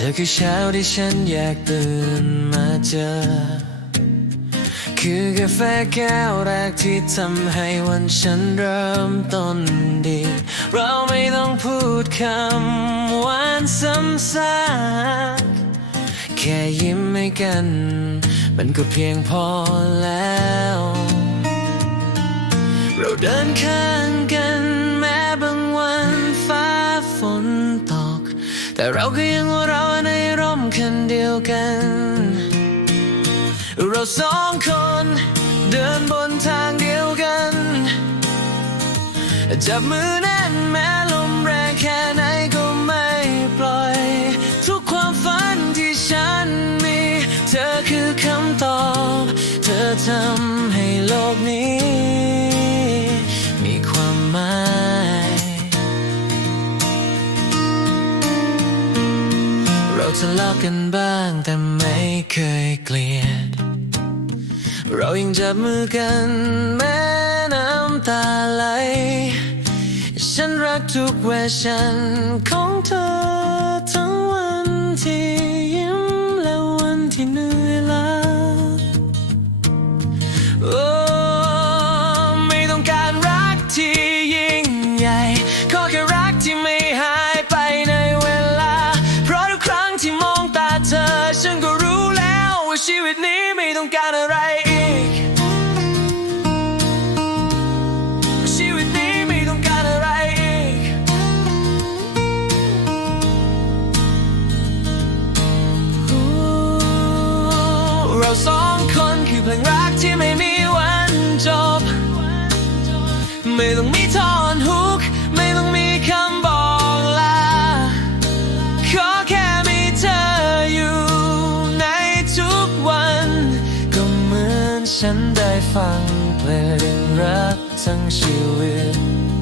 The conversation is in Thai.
ธอคือเช้าที่ฉันอยากตื่นมาเจอ คือกาแฟแก้วแรกที่ทำให้วันฉันเริ่มต้นดี เราไม่ต้องพูดคำหวานซ้ำซากแค่ยิ้มให้กัน มันก็เพียงพอแล้ว เราเดินข้างกันแม้บางวันฟ้าฝนตก แต่เราก็ยัง คันเดียวกัน เราสองคนเดินบนทางเดียวกัน จับมือแน่นแม้ลมแรงแค่ไหนก็ไม่ปล่อย ทุกความฝันที่ฉันมี เธอคือคำตอบ เธอทำให้โลกนี้ ทะเลาะกันบ้างแต่ไม่เคยเกลียด เรายังจับมือกันแม้น้ำตาไหล ฉันรักทุกเวอร์ชันของเธอทั้งวันที่ยิ้มและวันที่เหนื่อย ตาเธอ ฉันก็รู้แล้วว่าชีวิตนี้ไม่ต้องการอะไรอีก ชีวิตนี้ไม่ต้องการอะไรอีก เราสองคนคือเพลงรักที่ไม่มีวันจบ ไม่ต้องมีทอนฮุ ฉันได้ฟังเพลงรักทั้งชีวิต